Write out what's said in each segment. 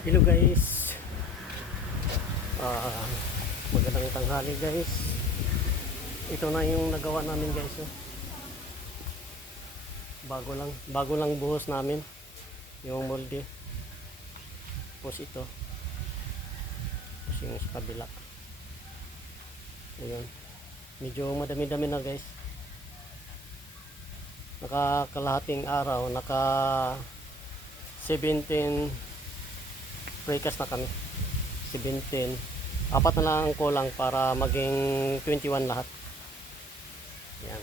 Hello guys, ah magandang tanghali guys. Ito na yung nagawa namin guys, oh. Bago lang buhos namin yung molde. Tapos ito, tapos yung sa kabila. Ayan, medyo madami-dami na guys. Nakakalahating araw, naka 17 precast na kami. 17, apat na lang ang kulang para maging 21 lahat. Yan,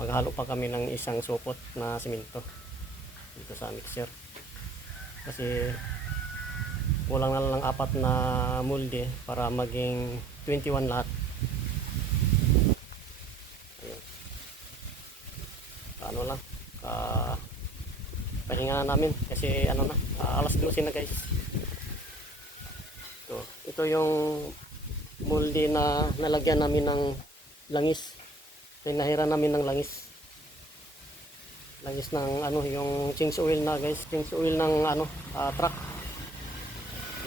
maghalo pa kami ng isang supot na simento dito sa mixer kasi kulang na lang apat na molde para maging 21 lahat. Ayun. Ano lang, pahinga na namin kasi ano na, alas 12 na guys. Ito yung molde na nalagyan namin ng langis. Pinahiran namin ng langis. Langis ng ano, yung change oil na guys, change oil ng ano, truck.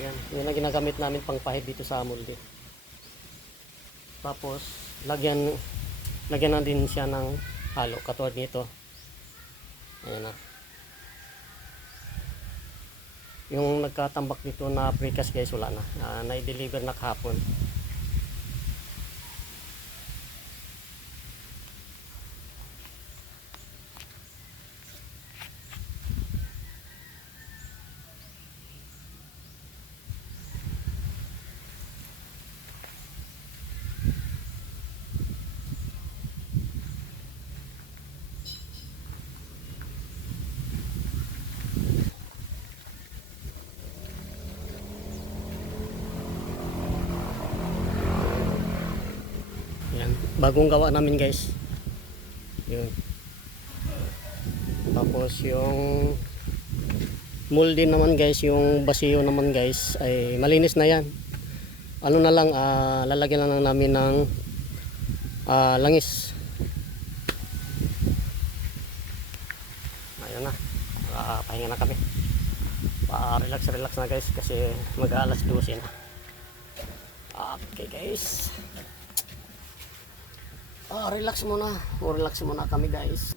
Yan, yun na ginagamit namin pang pahid dito sa molde. Tapos lagyan na din siya ng halo katulad nito. Ayan na. Yung nagkatambak dito na precast guys, wala na. Na-deliver na kahapon. Yan, bagong gawa namin guys. Yun. Tapos yung molde naman guys, yung basiyo naman guys ay malinis na yan. Ano na lang, lalagyan na lang namin ng langis. Ayun na, pahinga na kami. Relax na guys kasi mag-alas 12 na. Okay guys, relax muna kami guys.